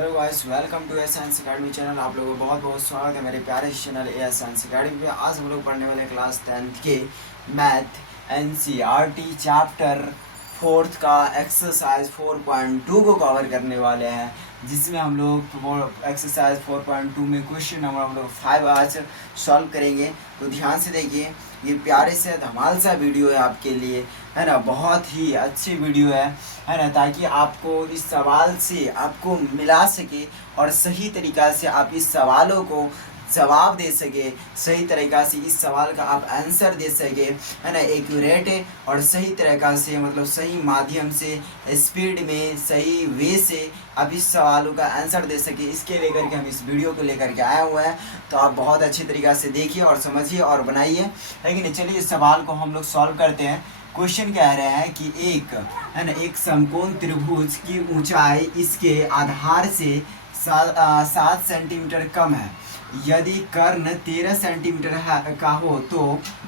Hello guys, welcome to S science academy channel. आप लोगों को बहुत बहुत स्वागत है मेरे प्यारे चैनल एस साइंस अकेडमी पे। आज हम लोग पढ़ने वाले क्लास 10th के मैथ एनसीईआरटी चैप्टर 4th का एक्सरसाइज 4.2 को कवर करने वाले हैं, जिसमें हम लोग एक्सरसाइज 4.2 में क्वेश्चन नंबर हम लोग 5 आज सॉल्व करेंगे। तो ध्यान से देखिए, ये प्यारे से धमाल सा वीडियो है आपके लिए, है ना। बहुत ही अच्छी वीडियो है ना, ताकि आपको इस सवाल से आपको मिला सके और सही तरीक़ा से आप इस सवालों को जवाब दे सके, सही तरीक़ा से इस सवाल का आप आंसर दे सके, है ना। एक्यूरेट और सही तरीक़ा से, मतलब सही माध्यम से, स्पीड में, सही वे से आप इस सवालों का आंसर दे सके, इसके लेकर के हम इस वीडियो को लेकर के आए हुए हैं। तो आप बहुत अच्छी तरीक़ा से देखिए और समझिए और बनाइए, लेकिन चलिए इस सवाल को हम लोग सॉल्व करते हैं। क्वेश्चन कह रहे हैं कि एक समकोण त्रिभुज की ऊंचाई इसके आधार से 7 सेंटीमीटर कम है। यदि कर्ण 13 सेंटीमीटर का हो तो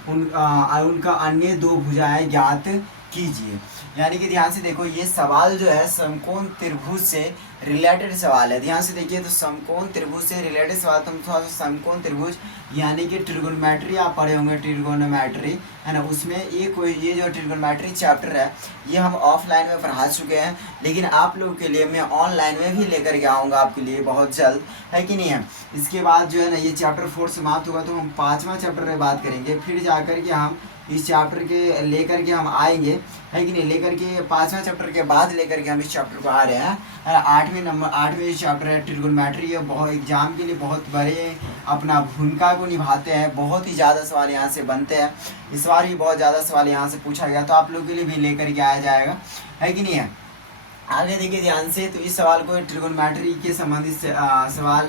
उनका अन्य दो भुजाएं ज्ञात कीजिए। यानी कि ध्यान से देखो, ये सवाल जो है समकोण त्रिभुज से रिलेटेड सवाल है। ध्यान से देखिए, तो समकोण त्रिभुज से रिलेटेड सवाल, तुम थोड़ा सा समकोण त्रिभुज यानी कि ट्रिगोनोमेट्री आप पढ़े होंगे, ट्रिगोनोमेट्री, है ना। उसमें ये जो ट्रिगोनोमेट्री चैप्टर है, ये हम ऑफलाइन में पढ़ा चुके हैं, लेकिन आप लोगों के लिए मैं ऑनलाइन में भी लेकर के आऊँगा आपके लिए बहुत जल्द, है कि नहीं है। इसके बाद जो है ना, ये चैप्टर 4 समाप्त होगा तो हम 5वां चैप्टर में बात करेंगे। फिर जाकर के हम इस चैप्टर के लेकर के हम आएंगे, है कि नहीं। लेकर के 5वां चैप्टर के बाद लेकर के हम इस चैप्टर को आ रहे हैं। 8वें चैप्टर है ट्रिगोनोमेट्री। ये बहुत एग्जाम के लिए बहुत बड़े अपना भूमिका को निभाते हैं। बहुत ही ज़्यादा सवाल यहाँ से बनते हैं। इस बार भी बहुत ज़्यादा सवाल यहाँ से पूछा गया, तो आप लोग के लिए भी लेकर के आया जाएगा, है कि नहीं है। आगे देखिए ध्यान से, तो इस सवाल को ट्रिगोनोमेट्री के संबंधित सवाल,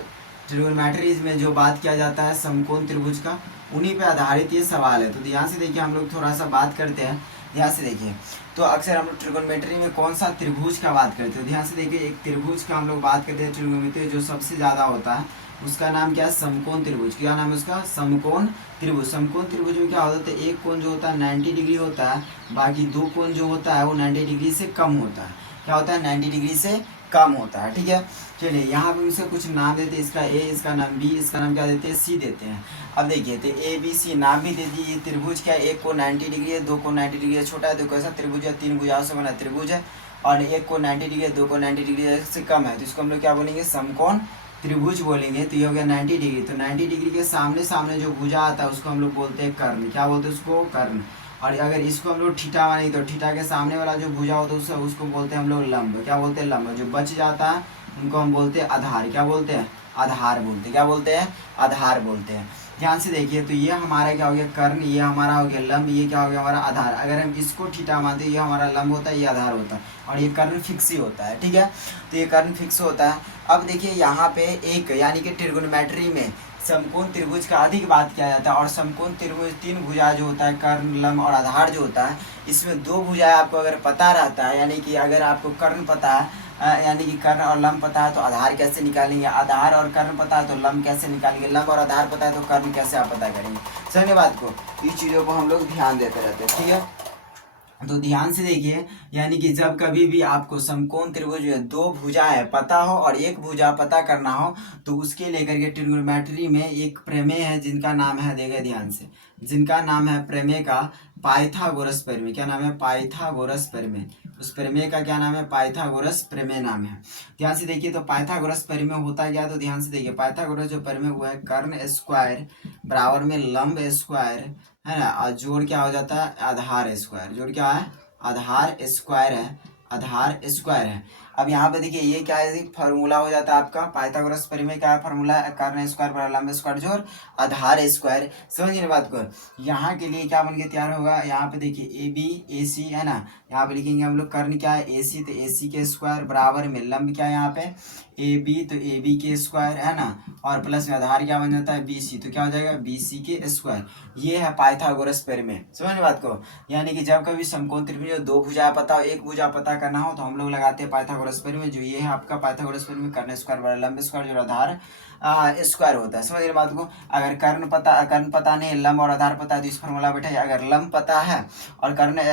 ट्रिगोनोमेट्री में जो बात किया जाता है समकोण त्रिभुज का, उन्हीं पे आधारित ये सवाल है। तो ध्यान से देखिए, हम लोग थोड़ा सा बात करते हैं। ध्यान से देखिए, तो अक्सर हम लोग ट्रिगोनोमेट्री में कौन सा त्रिभुज का बात करते हैं। ध्यान से देखिए, एक त्रिभुज का हम लोग बात करते हैं ट्रिगोनोमेट्री, जो सबसे ज़्यादा होता है उसका नाम क्या है, समकोण त्रिभुज। क्या नाम है उसका, समकोण त्रिभुज। समकोण त्रिभुज में क्या होता है, एक कोण जो होता है 90 डिग्री होता है, बाकी दो कोण जो होता है वो 90 डिग्री से कम होता है। क्या होता है, 90 डिग्री से कम होता है, ठीक है। चलिए यहाँ पे इसे कुछ नाम देते हैं, इसका ए, इसका नाम बी, इसका नाम क्या देते हैं, सी देते हैं। अब देखिए, तो ए बी सी नाम भी दे दिए। त्रिभुज क्या है, एक को 90 डिग्री है, दो को 90 डिग्री है, छोटा है, देखो ऐसा त्रिभुज है, 3 भुजाओं से बना त्रिभुज है, और एक को 90 डिग्री है, दो को 90 डिग्री से कम है, तो इसको हम लोग क्या बोलेंगे, समकोण त्रिभुज बोलेंगे। तो ये हो गया 90 डिग्री। तो 90 डिग्री के सामने सामने जो भुजा आता है उसको हम लोग बोलते हैं कर्ण। क्या बोलते हैं उसको, कर्ण। और अगर इसको हम लोग ठीठा मानेंगे तो ठीठा के सामने वाला जो भुजा होता है उसको बोलते हैं हम लोग लंब। क्या बोलते हैं, लंब। जो बच जाता है उनको हम बोलते हैं आधार। क्या बोलते हैं, आधार बोलते हैं। क्या बोलते हैं, आधार बोलते हैं। ध्यान से देखिए, तो ये हमारा क्या हो गया, कर्ण, ये हमारा हो गया लंब, ये क्या हो गया हमारा आधार। अगर हम इसको ठीठा मानते हैं, ये हमारा लंब होता है, ये आधार होता है, और ये कर्ण फिक्स ही होता है, ठीक है। तो ये कर्ण फिक्स होता है। अब देखिए यहाँ पे एक, यानी कि ट्रिगोनोमेट्री में समकोण त्रिभुज का अधिक बात किया जाता है। और समकोण त्रिभुज 3 भुजा जो होता है, कर्ण, लंब और आधार जो होता है, इसमें 2 भुजाएं आपको अगर पता रहता है, यानी कि अगर आपको कर्ण पता है, यानी कि कर्ण और लंब पता है, तो आधार कैसे निकालेंगे, आधार और कर्ण पता है तो लंब कैसे निकालेंगे, लंब और आधार पता है तो कर्ण कैसे आप पता करेंगे। समझे बात को, इस चीज़ों को हम लोग ध्यान देते रहते हैं, ठीक है। तो ध्यान से देखिए, यानी कि जब कभी भी आपको समकोण त्रिभुज में 2 भुजाएं पता हो और एक भुजा पता करना हो, तो उसके लेकर के ट्रिगोनोमेट्री में एक प्रमेय है जिनका नाम है, देखिए ध्यान से, जिनका नाम है प्रमेय का पाइथागोरस प्रमेय। क्या नाम है, पाइथागोरस प्रमेय। उस प्रमेय का क्या नाम है, पाइथागोरस प्रमेय नाम है। ध्यान से देखिए, तो पाइथागोरस प्रमेय होता क्या, तो ध्यान से देखिए, पाइथागोरस जो प्रमेय हुआ है, कर्ण स्क्वायर बराबर में लंब स्क्वायर, है ना, और जोड़ क्या हो जाता है, आधार स्क्वायर। जोड़ क्या है, आधार स्क्वायर है, आधार स्क्वायर है। अब यहाँ पे देखिए, ये क्या है, फार्मूला हो जाता है आपका पाइथागोरस प्रमेय। क्या फार्मूला, कर्ण स्क्वायर बराबर लंब स्क्वायर जोड़ आधार स्क्वायर। समझिए बात को, यहाँ के लिए क्या बन के तैयार होगा, यहाँ पे देखिए ए बी ए सी, है ना। यहाँ पे लिखेंगे हम लोग, कर्ण क्या है, ए सी, तो ए सी के स्क्वायर बराबर में लंब क्या है यहाँ पे, ए बी, तो ए बी के स्क्वायर, है ना, और प्लस में आधार क्या बन जाता है, बी सी, तो क्या हो जाएगा, बी सी के स्क्वायर। ये है पाइथागोरस प्रमेय। समझ बात को, यानी कि जब कभी समकोण त्रिभुज में 2 भुजा पता हो, एक भुजा पता करना हो, तो हम लोग लगाते हैं पाइथागोरस पाइथागोरस प्रमेय, जो ये है आपका पाइथागोरस प्रमेय, कर्ण स्क्वायर बराबर लंब स्क्वायर जो आधार स्क्वायर होता है। समझ रहे बात को। अगर कर्ण पता नहीं, लंब और आधार पता है तो इस फॉर्मूला बैठे। अगर लंब पता है और कर्ण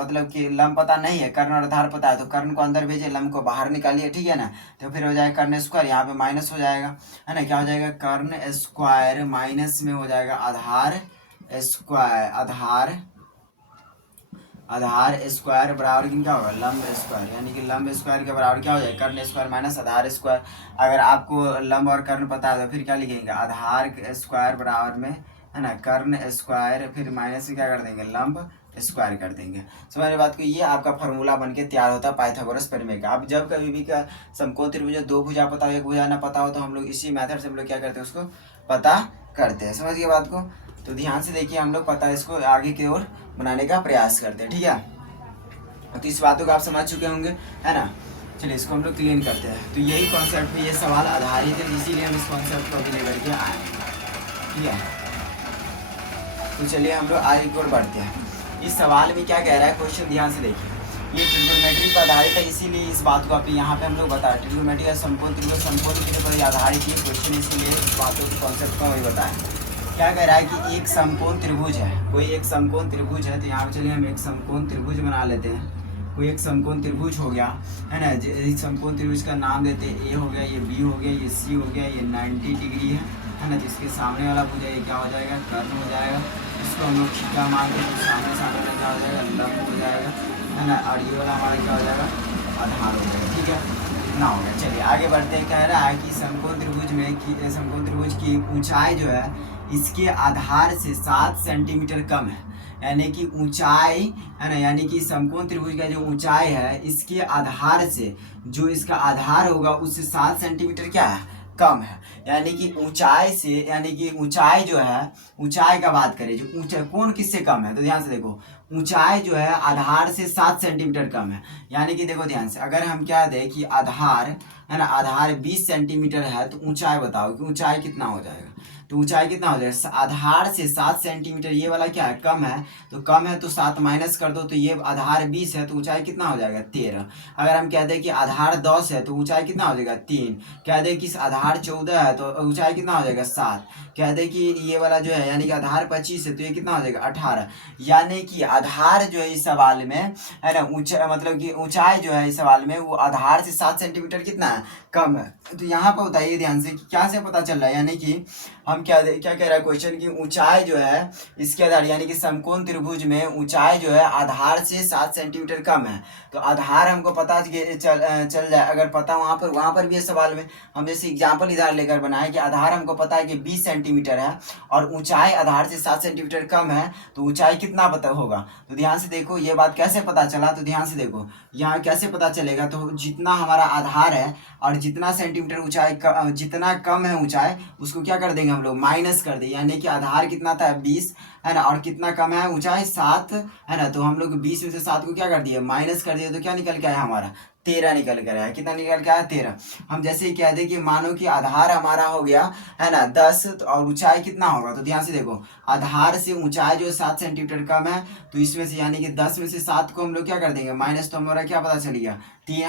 मतलब कि लंब पता नहीं है, कर्ण और आधार पता है, तो कर्ण को अंदर भेजिए, लंब को बाहर निकालिए, ठीक है ना। तो फिर हो जाएगा कर्ण स्क्वायर, यहाँ पे माइनस हो जाएगा, है ना। क्या हो जाएगा, कर्ण स्क्वायर माइनस में हो जाएगा आधार स्क्वायर, आधार स्क्वायर बराबर क्या होगा, लंब स्क्वायर, यानी कि लंब स्क्वायर के बराबर क्या हो जाएगा, कर्ण स्क्वायर माइनस आधार स्क्वायर। अगर आपको लंब और कर्ण पता है तो फिर क्या लिखेंगे, आधार स्क्वायर बराबर में, है ना, कर्ण स्क्वायर, फिर माइनस में क्या कर देंगे, लंब स्क्वायर कर देंगे। समझ रहे बात को। ये आपका फॉर्मूला बनके तैयार होता है पाइथागोरस प्रमेय का। अब जब कभी भी का समकोण त्रिभुज दो भुजा पता हो, एक भुजा ना पता हो, तो हम लोग इसी मेथड से हम लोग क्या करते हैं, उसको पता करते हैं। समझ गए बात को। तो ध्यान से देखिए, हम लोग पता इसको आगे की ओर बनाने का प्रयास करते हैं, ठीक है। तो इस बातों को आप समझ चुके होंगे, है ना। चलिए इसको हम लोग क्लीन करते हैं। तो यही कॉन्सेप्ट पे ये सवाल आधारित है, इसीलिए हम इस कॉन्सेप्ट को अभी लेकर के आए, ठीक है। तो चलिए हम लोग आगे की ओर बढ़ते हैं। इस सवाल में क्या कह रहा है क्वेश्चन, ध्यान से देखिए। ये ट्रिग्नोमेट्री पर आधारित है, इसीलिए इस बात को आप यहाँ पे हम लोग बताएं। ट्रिग्नोमेट्री का समकोण त्रिभुज पर आधारित ये क्वेश्चन, इसीलिए इस बातों के कॉन्सेप्ट को हमें बताएं। क्या कह रहा है कि एक समकोण त्रिभुज है, कोई एक समकोण त्रिभुज है। तो यहाँ पे चलिए हम एक समकोण त्रिभुज बना लेते हैं। कोई एक समकोण त्रिभुज हो गया, है ना। इस समकोण त्रिभुज का नाम देते हैं, ए हो गया, ये बी हो गया, ये सी हो गया, ये 90 डिग्री है ना। जिसके सामने वाला भुजा ये क्या हो जाएगा, कर्ण हो जाएगा। इसको हम लोग थीटा मानते हैं, तो सामने सामने क्या हो जाएगा, लंब हो जाएगा, है ना। और ये वाला हमारा क्या हो जाएगा, आधार हो जाएगा, ठीक है। इतना हो गया। चलिए आगे बढ़ते हैं। कह रहा है कि समकोण त्रिभुज में समकोण त्रिभुज की ऊंचाई जो है इसके आधार से 7 सेंटीमीटर कम है, यानी कि ऊंचाई, है ना, यानी कि समकोण त्रिभुज का जो ऊंचाई है इसके आधार से, जो इसका आधार होगा उससे 7 सेंटीमीटर क्या है, कम है। यानी कि ऊंचाई से, यानी कि ऊंचाई जो है, ऊंचाई का बात करें, जो ऊंचाई कौन किससे कम है, तो ध्यान से देखो, ऊंचाई जो है आधार से 7 सेंटीमीटर कम है। यानी कि देखो ध्यान से, अगर हम क्या दें कि आधार, है ना, आधार 20 सेंटीमीटर है, तो ऊंचाई बताओ कि ऊंचाई कितना हो जाएगा। तो ऊंचाई कितना हो जाएगा, आधार से 7 सेंटीमीटर, ये वाला क्या है, कम है, तो कम है तो 7 माइनस कर दो, तो ये आधार 20 है तो ऊंचाई कितना हो जाएगा, 13। अगर हम कह दें कि आधार 10 है तो ऊंचाई कितना हो जाएगा, 3। कह दें कि आधार 14 है तो ऊंचाई कितना हो जाएगा, 7। कह दें कि ये वाला जो है, यानी कि आधार 25 है तो ये कितना हो जाएगा, 18। यानी कि आधार जो है इस सवाल में, है ना, ऊंचा मतलब कि ऊंचाई जो है इस सवाल में वो आधार से 7 सेंटीमीटर कितना है, कम है। तो यहाँ पर बताइए ध्यान से, क्या से पता चल रहा है, यानी कि हम क्या कह रहा है क्वेश्चन की ऊंचाई जो है इसके आधार, यानी कि समकोण त्रिभुज में ऊंचाई जो है आधार से 7 सेंटीमीटर कम है। तो आधार हमको पता चल जाए, अगर पता वहाँ पर भी है सवाल में, हम जैसे एग्जाम्पल इधर लेकर बनाए कि आधार हमको पता है कि 20 सेंटीमीटर है और ऊंचाई आधार से 7 सेंटीमीटर कम है, तो ऊंचाई कितना पता होगा। तो ध्यान से देखो ये बात कैसे पता चला, तो ध्यान से देखो यहाँ कैसे पता चलेगा। तो जितना हमारा आधार है और जितना सेंटीमीटर ऊंचाई जितना कम है ऊंचाई, उसको क्या कर देंगे हम लोग, माइनस कर दें। यानी कि आधार कितना था, 20, है ना, और कितना कम है ऊंचाई, 7, है ना। तो हम लोग 20 में से 7 को क्या कर दिए, माइनस कर दिए, तो क्या निकल के आया हमारा, 13 निकल कर आया। कितना निकल के आया, 13। हम जैसे ही कह दें कि मानो कि आधार हमारा हो गया, है ना, 10, तो और ऊंचाई कितना होगा, तो ध्यान से देखो आधार से ऊंचाई जो 7 सेंटीमीटर कम है, तो इसमें से यानी कि 10 में से 7 को हम लोग क्या कर देंगे, माइनस, तो हमारा क्या पता चल गया,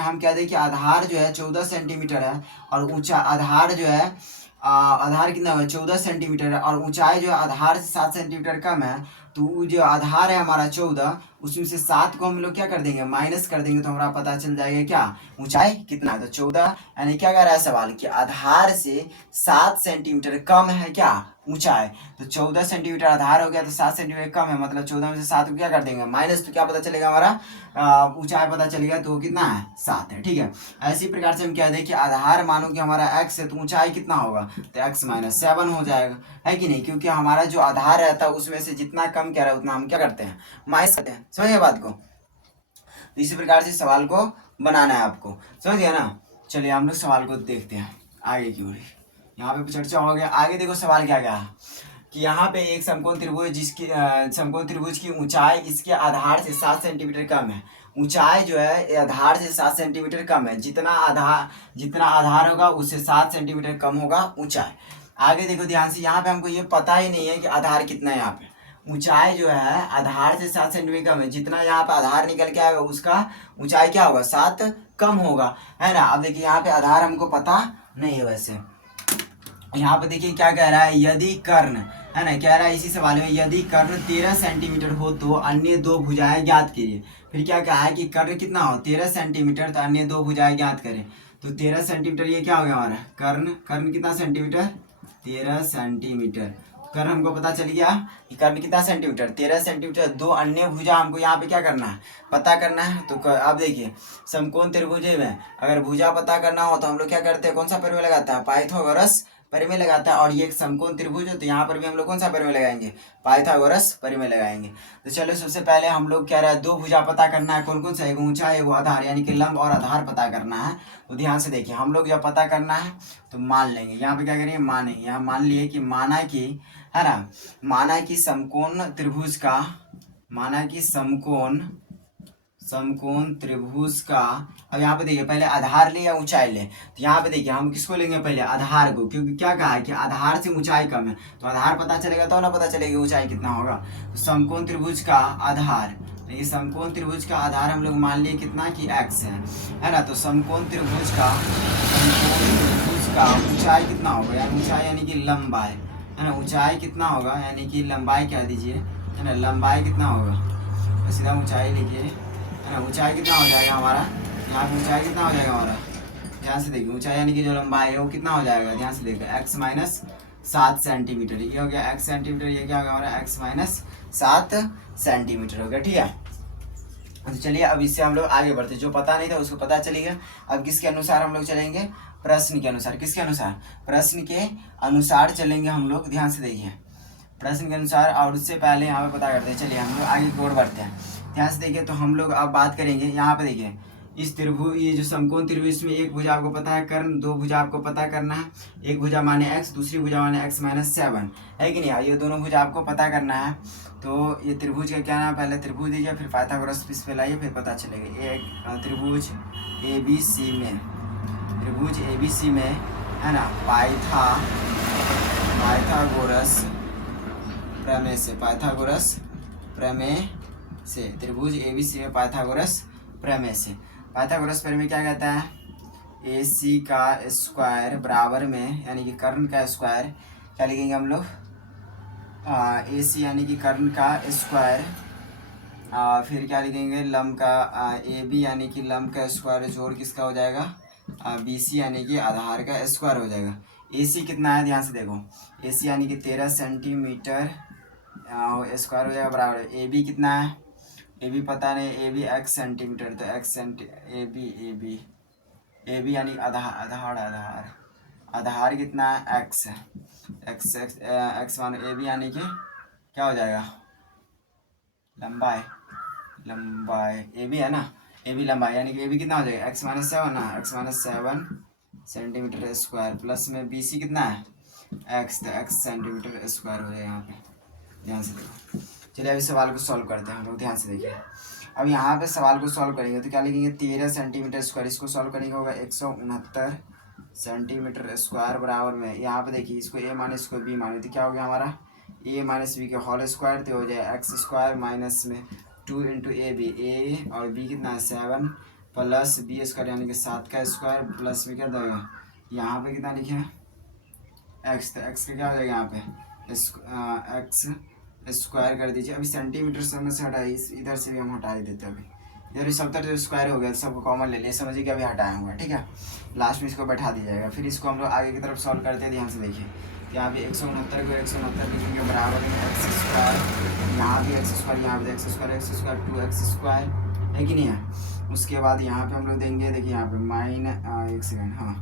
हम कह दें कि आधार जो है 14 सेंटीमीटर है और ऊंचा आधार जो है आधार कितना है, 14 सेंटीमीटर है, और ऊंचाई जो है आधार से 7 सेंटीमीटर कम है। तो जो आधार है हमारा 14, उसमें से 7 को हम लोग क्या कर देंगे, माइनस कर देंगे, तो हमारा पता चल जाएगा क्या, ऊंचाई कितना है। तो 14, यानी क्या कह रहा है सवाल कि आधार से 7 सेंटीमीटर कम है क्या, ऊंचाई। तो 14 सेंटीमीटर आधार हो गया तो 7 सेंटीमीटर कम है, मतलब 14 में से 7 को क्या कर देंगे, माइनस, तो क्या पता चलेगा हमारा, ऊंचाई पता चलेगा, तो कितना है, 7 है, ठीक है। ऐसी प्रकार से हम कह दें कि आधार मानो कि हमारा x है, तो ऊंचाई कितना होगा, तो x माइनस 7 हो जाएगा, है कि नहीं। क्योंकि हमारा जो आधार रहता है उसमें से जितना कम कह रहा है उतना हम क्या करते हैं, माइनस करते हैं। समझिए बात को। तो इसी प्रकार से सवाल को बनाना है आपको, समझ गया ना। चलिए हम लोग सवाल को देखते हैं आगे की ओर। यहाँ पे चर्चा हो गया। आगे देखो सवाल क्या कहा कि यहाँ पे एक समकोण त्रिभुज जिसकी समकोण त्रिभुज की ऊंचाई इसके आधार से 7 सेंटीमीटर कम है। ऊंचाई जो है आधार से 7 सेंटीमीटर कम है, जितना आधार होगा उससे 7 सेंटीमीटर कम होगा ऊंचाई। आगे देखो ध्यान से, यहाँ पे हमको ये पता ही नहीं है कि आधार कितना है। यहाँ पे ऊंचाई जो है आधार से 7 सेंटीमीटर कम है, जितना यहाँ पे आधार निकल के आएगा उसका ऊंचाई क्या होगा 7 कम होगा, है ना। अब देखिए यहाँ पे आधार हमको पता नहीं है वैसे। यहाँ पे देखिए क्या कह रहा है, यदि कर्ण, है ना, कह रहा है इसी सवाल में यदि कर्ण 13 सेंटीमीटर हो तो अन्य दो भुजाएं ज्ञात कीजिए। फिर क्या कहा है कि कर्ण कितना हो 13 सेंटीमीटर, तो अन्य दो भुजाएं ज्ञात करें। तो 13 सेंटीमीटर ये क्या हो गया हमारा कर्ण, कर्ण कितना सेंटीमीटर 13 सेंटीमीटर। कर्ण हमको पता चल गया कि कर्ण कितना सेंटीमीटर 13 सेंटीमीटर। दो अन्य भुजा हमको यहाँ पे क्या करना है पता करना है। तो अब देखिए समकोण त्रिभुज में अगर भुजा पता करना हो तो हम लोग क्या करते हैं, कौन सा प्रमेय लगाता है, पाइथागोरस प्रमेय लगाता है। और ये एक समकोण त्रिभुज है तो यहाँ पर भी हम लोग कौन सा प्रमेय लगाएंगे, पाइथागोरस प्रमेय लगाएंगे। तो चलो सबसे पहले हम लोग क्या रहा है, दो भुजा पता करना है, कौन कौन सा, एक ऊंचा एगो आधार, यानी कि लंब और आधार पता करना है। तो ध्यान से देखिए हम लोग जब पता करना है तो मान लेंगे, यहाँ पे क्या करेंगे माने, यहाँ मान लिए कि माना कि, है ना, माना कि समकोण त्रिभुज का, माना कि समकोण त्रिभुज का। अब यहाँ पे देखिए पहले आधार ले या ऊंचाई ले, तो यहाँ पे देखिए हम किसको लेंगे पहले आधार को, क्योंकि क्या कहा है कि आधार से ऊंचाई कम है, तो आधार पता चलेगा तो ना पता चलेगा ऊंचाई कितना होगा। तो समकोण त्रिभुज का आधार, ये समकोण त्रिभुज का आधार हम लोग मान लिए कितना कि x है ना। तो समकोण त्रिभुज का ऊंचाई कितना होगा, यानी ऊंचाई यानी कि लंबाई, है ना, ऊंचाई कितना होगा यानी कि लंबाई कह दीजिए, है ना, लंबाई कितना होगा, तो सीधा ऊंचाई लिखिए, है ना। ऊंचाई कितना हो जाएगा हमारा, यहाँ पे ऊंचाई कितना हो जाएगा हमारा, ध्यान से देखिए ऊंचाई यानी कि जो लंबाई है वो कितना हो जाएगा, ध्यान से देखिए x माइनस 7 सेंटीमीटर, ये हो गया x सेंटीमीटर, ये क्या हो गया हमारा x माइनस 7 सेंटीमीटर हो गया, ठीक है। तो चलिए अब इससे हम लोग आगे बढ़ते, जो पता नहीं था उसको पता चलेगा। अब किसके अनुसार हम लोग चलेंगे, प्रश्न के अनुसार। किसके अनुसार, प्रश्न के अनुसार चलेंगे हम लोग, ध्यान से देखिए प्रश्न के अनुसार। और उससे पहले यहाँ पे पता करते हैं, चलिए हम लोग आगे की ओर बढ़ते हैं, ध्यान से देखिए। तो हम लोग अब बात करेंगे, यहाँ पे देखिए इस त्रिभुज, ये जो समकोण त्रिभुज में एक भुजा आपको पता है कर्ण, दो भुजा आपको पता करना है, एक भुजा माने x, दूसरी भुजा माने x माइनस 7, है कि नहीं, ये दोनों भुजा आपको पता करना है। तो ये त्रिभुज का क्या नाम, पहले त्रिभुज दीजिए फिर पाइथागोरस इस पे लाइए फिर पता चलेगा। एक त्रिभुज ABC में, त्रिभुज ABC में, है ना, पाइथागोरस प्रमेय से, पाइथागोरस प्रमेय से, त्रिभुज ABC में पाइथागोरस प्रमेय से। पाइथागोरस प्रमेय क्या कहता है, AC का स्क्वायर बराबर में, यानी कि कर्ण का स्क्वायर, क्या लिखेंगे हम लोग, AC यानी कि कर्ण का स्क्वायर, फिर क्या लिखेंगे लंब का, AB यानी कि लंब का स्क्वायर जोड़ किसका हो जाएगा, BC यानी कि आधार का स्क्वायर हो जाएगा। AC कितना है, ध्यान से देखो, AC यानी कि 13 सेंटीमीटर स्क्वायर हो जाएगा बराबर। AB कितना है, AB पता नहीं, AB x सेंटीमीटर, तो x AB यानी आधार कितना है x है, x मान AB यानी कि क्या हो जाएगा, लंबाई AB है ना, AB लंबाई यानी कि AB कितना हो जाएगा x माइनस 7 ना, x minus 7 centimetre square, plus में BC कितना है x, तो x सेंटीमीटर स्क्वायर हो जाएगा यहाँ पे, ध्यान से देखो। चलिए अभी सवाल को सॉल्व करते हैं हम लोग, ध्यान से देखिए। अब यहाँ पे सवाल को सॉल्व करेंगे तो क्या लिखेंगे 13 सेंटीमीटर स्क्वायर, इसको सॉल्व करेंगे होगा 169 सेंटीमीटर स्क्वायर बराबर में, यहाँ पे देखिए इसको a माने इसको b माने, तो क्या हो गया हमारा a माइनस बी का होल स्क्वायर, तो हो जाए एक्स स्क्वायर माइनस में 2 इंटू a और b कितना है 7 प्लस b स्क्वायर यानी कि 7 का स्क्वायर प्लस में क्या देगा, यहाँ पे कितना लिखे x, तो x का क्या हो जाएगा यहाँ पे x स्क्वायर कर दीजिए। अभी सेंटीमीटर समय से हटाइए, इधर से भी हम हटा ही देते हैं, अभी इधर 70 स्क्वायर हो गया, सबको कॉमन ले लिए, समझिए कि अभी हटाया हुआ है, ठीक है। लास्ट में इसको बैठा दी जाएगा, फिर इसको हम लोग आगे की तरफ सॉल्व करते हैं, ध्यान से देखिए। यहाँ पे 169 को 169 लिखेंगे बराबर में एक्स स्क्वायर, यहाँ भी एक्स स्क्वायर, यहाँ भी एक्स स्क्वायर 2x स्क्वायर, है कि नहीं है। उसके बाद यहाँ पे हम लोग देंगे, देखिए यहाँ पे एक सेकेंड, हाँ,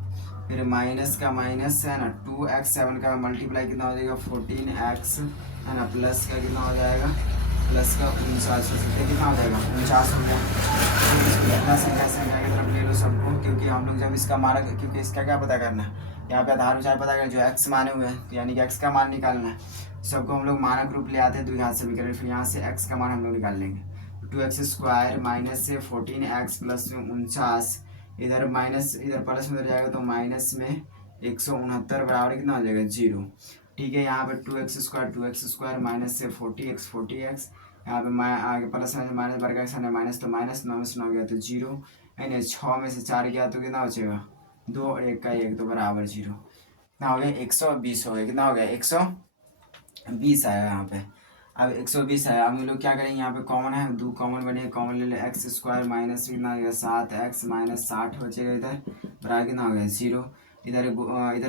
फिर माइनस का माइनस है ना 2x, 7 का मल्टीप्लाई कितना हो जाएगा 14x, है ना, प्लस का कितना हो जाएगा, प्लस का 49, कितना हो जाएगा 49 हो गया। संख्या की तरफ ले लो सबको, क्योंकि हम लोग जब इसका माना, क्योंकि इसका क्या पता करना है, यहाँ पे आधार ऊंचाई पता करना, जो x माने हुए हैं यानी कि x का मान निकालना है, सबको हम लोग मानक रूप ले आते हैं, द्विघात समीकरण, फिर यहाँ से x का मान हम लोग निकाल लेंगे। 2x स्क्वायर माइनस से 14x प्लस में 49, इधर माइनस इधर प्लस में उधर जाएगा तो माइनस में 169 बराबर कितना हो जाएगा 0। ठीक है। यहाँ पे 2x² माइनस से 40x, यहाँ पे आगे प्लस में माइनस वर्ग एक्स है माइनस, तो माइनस 9 गया तो 0, यानी 6 में से 4 गया तो कितना बचेगा 2 और 1 का 1 तो बराबर 0। कितना हो गया 120 हो गया। कितना हो गया 120 आया यहाँ पे। अब 120 है। अब हम लोग क्या करेंगे, यहाँ पे कॉमन है, 2 कॉमन बने, कॉमन ले ले x² माइनस कितना हो गया 7x माइनस 60 बचेगा इधर, बराबर कितना हो गया 0। इधर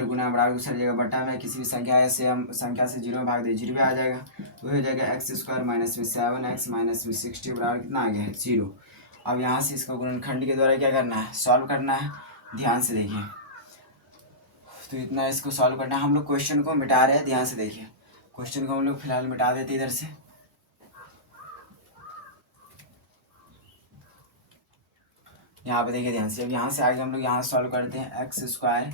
गुना बराबर दूसरी जगह बटा में किसी भी संख्या से हम संख्या से 0 भाग दे 0 पे आ जाएगा, तो हो जाएगा x² माइनस में 7x माइनस में 60 बराबर कितना आ गया है 0। अब यहाँ से इसको गुणनखंड के द्वारा क्या करना है, सॉल्व करना है। ध्यान से देखिए, तो इतना इसको सॉल्व करना है। हम लोग क्वेश्चन को मिटा रहे हैं, ध्यान से देखिए। क्वेश्चन को हम लोग फिलहाल मिटा देते इधर से। यहाँ पे देखिए ध्यान से, अब यहाँ से आगे हम लोग यहाँ सॉल्व करते हैं। x²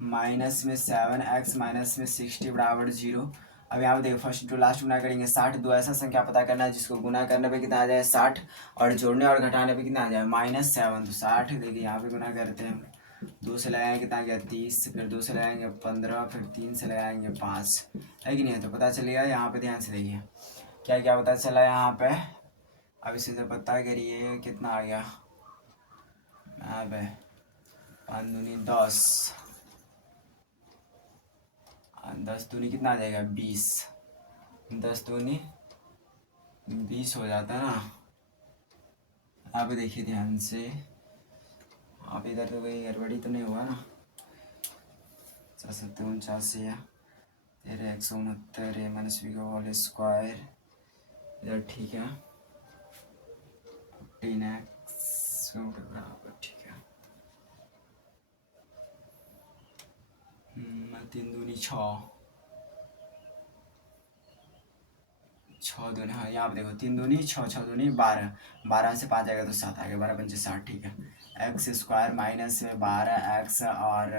माइनस में 7x माइनस में 60 बराबर 0। अब यहाँ पे देखिए फर्स्ट टू लास्ट गुना करेंगे 60, दो ऐसा संख्या पता करना है जिसको गुना करने पे कितना आ जाए 60 और जोड़ने और घटाने पे कितना आ जाए -7। तो 60 देखिए यहाँ पे गुना करते हैं हम, 2 से लगाएंगे कितना गया 30, फिर 2 से लगाएंगे 15, फिर 3 से लगाएंगे 5, है कि नहीं। तो पता चलेगा यहाँ पे, ध्यान से देखिए क्या क्या पता चला यहाँ पे। अब इसे तो पता करिए कितना आ गया, यहाँ पे 5 दूनी 10, 10 दूनी कितना आ जाएगा 20, 10 दूनी 20 हो जाता है ना। यहाँ पे देखिए ध्यान से, आप इधर तो कोई गड़बड़ी तो नहीं हुआ ना। 749 या 169 माइनस बी का होल स्क्वायर इधर, ठीक है 15x बराबर, ठीक है 3 दूनी 6, 6 दूनी, हाँ यहाँ पे देखो 3 दूनी 6, 6 दूनी 12, 12 से 5 आएगा तो 7 आ गया, 12 पंचे 60, ठीक है। x² माइनस में 12x और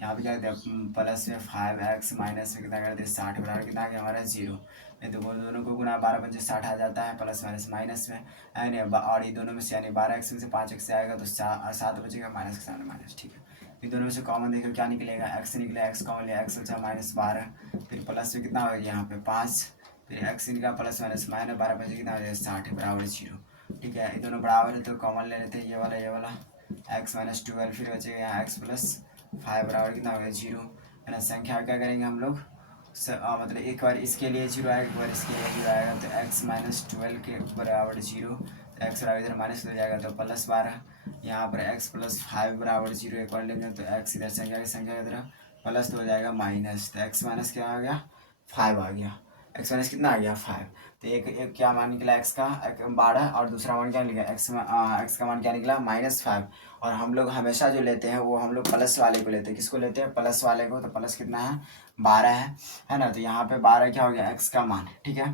यहाँ पे क्या कहते हैं प्लस में 5x माइनस में कितना करते हैं 60 बराबर कितना आ गया हमारा 0। नहीं तो दोनों को गुना 12 पंचे 60 आ जाता है, प्लस माइनस माइनस में यानी, और ये दोनों में से यानी 12x में से 5x से आएगा तो 7 बचेगा, माइनस के सामने माइनस, ठीक है। ये दोनों में से कॉमन देखो क्या निकलेगा, x निकलेगा, x कॉमन लिया x बचा -12, फिर प्लस में कितना हो गया यहाँ पे 5, फिर x इनका प्लस माइनस 12 बचे कितना हो जाएगा 60 बराबर 0, ठीक है। ये दोनों बराबर है तो कॉमन ले लेते हैं, ये वाला x माइनस 12, फिर बचेगा यहाँ x प्लस 5 बराबर कितना हो गया 0, है ना। संख्या क्या करेंगे हम लोग, मतलब एक बार इसके लिए 0 आएगा, एक बार इसके लिए 0 आएगा, तो x माइनस 12 के बराबर 0, x बराबर इधर माइनस हो जाएगा तो प्लस 12, यहाँ पर x प्लस 5 बराबर 0 एक बार लेंगे तो x इधर संख्या इधर प्लस तो हो जाएगा माइनस, तो x माइनस क्या आ गया 5 आ गया, x माइनस कितना आ गया 5। तो एक क्या मान निकला x का 12 और दूसरा मान क्या निकला x का मान क्या निकला -5। और हम लोग हमेशा जो लेते हैं वो हम लोग प्लस वाले को लेते हैं, किसको लेते हैं प्लस वाले को, तो प्लस कितना है 12 है ना। तो यहाँ पे 12 क्या हो गया x का मान, ठीक है।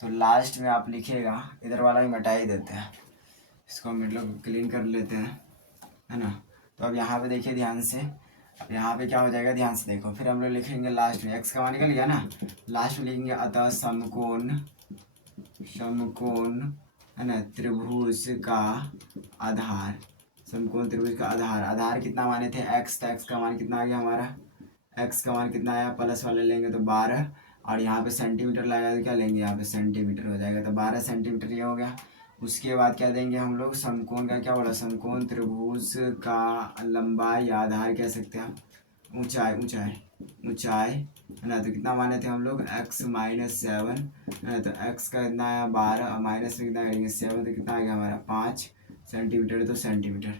तो लास्ट में आप लिखिएगा, इधर वाला ही मिटा ही देते हैं, इसको हम लोग क्लीन कर लेते हैं, है ना। तो अब यहाँ पे देखिए ध्यान से, अब यहाँ पे क्या हो जाएगा ध्यान से देखो, फिर हम लोग लिखेंगे लास्ट में x का मान निकल गया ना, लास्ट में लिखेंगे अतः समकोण है ना त्रिभुज का आधार, समकोण त्रिभुज का आधार कितना माने थे x, तो x का मान कितना आ गया हमारा, x का मान कितना आया, प्लस वाले लेंगे तो 12 और यहाँ पे सेंटीमीटर लगाया तो क्या लेंगे यहाँ पे सेंटीमीटर हो जाएगा, तो 12 सेंटीमीटर ये हो गया। उसके बाद क्या देंगे हम लोग, समकोण का क्या बोला, समकोण त्रिभुज का लंबाई या आधार कह सकते हैं, ऊंचाई है ना। तो कितना माने थे हम लोग x माइनस 7 है ना, तो x का कितना आया 12 और माइनस में कितना करेंगे 7, तो कितना आ गया हमारा 5 सेंटीमीटर, तो सेंटीमीटर,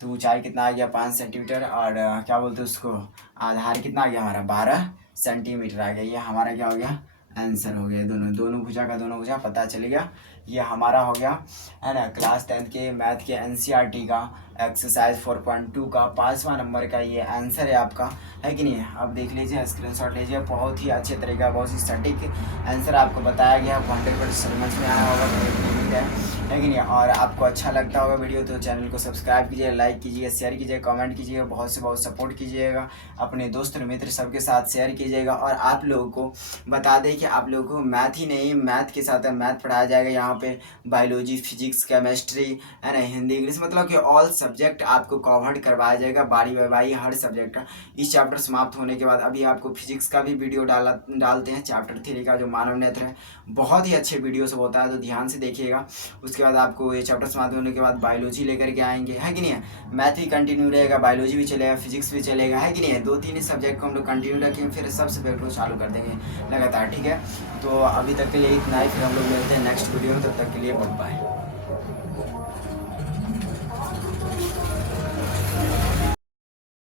तो ऊंचाई कितना आ गया 5 सेंटीमीटर और क्या बोलते हैं उसको आधार कितना आ गया हमारा 12 सेंटीमीटर आ गया। ये हमारा क्या हो गया आंसर हो गया, दोनों भुजा का दोनों भुजा पता चल गया। ये हमारा हो गया है ना क्लास 10th के मैथ के एनसीईआरटी का एक्सरसाइज 4.2 का 5वां नंबर का ये आंसर है आपका, है कि नहीं है। अब देख लीजिए, स्क्रीनशॉट लीजिए, बहुत ही अच्छे तरीका, बहुत ही सटीक आंसर आपको बताया गया, 100% समझ में आया होगा, है कि नहीं। और आपको अच्छा लगता होगा वीडियो तो चैनल को सब्सक्राइब कीजिए, लाइक कीजिए, शेयर कीजिए, कमेंट कीजिएगा, बहुत से बहुत सपोर्ट कीजिएगा, अपने दोस्त और मित्र सबके साथ शेयर कीजिएगा। और आप लोगों को बता दें कि आप लोगों को मैथ ही नहीं, मैथ के साथ मैथ पढ़ाया जाएगा यहाँ यहाँ पे बायोलॉजी, फिजिक्स, केमिस्ट्री है ना, हिंदी, इंग्लिश, मतलब कि ऑल सब्जेक्ट आपको कवर्ड करवाया जाएगा बारी बाई बारी हर सब्जेक्ट का। इस चैप्टर समाप्त होने के बाद अभी आपको फिजिक्स का भी वीडियो डालते हैं, चैप्टर 3 का जो मानव नेत्र है, बहुत ही अच्छे वीडियो सब होता है, तो ध्यान से देखिएगा। उसके बाद आपको ये चैप्टर समाप्त होने के बाद बायोलॉजी लेकर के आएंगे, है कि नहीं है। मैथ भी कंटिन्यू रहेगा, बायोलॉजी भी चलेगा, फिजिक्स भी चलेगा, है कि नहीं है। 2-3 सब्जेक्ट को हम लोग कंटिन्यू रखेंगे, फिर सब सब्जेक्ट को चालू कर देंगे लगातार, ठीक है। तो अभी तक के लिए इतना ही, फिर हम लोग मिलते हैं नेक्स्ट वीडियो में, तब तक के लिए गुड बाय।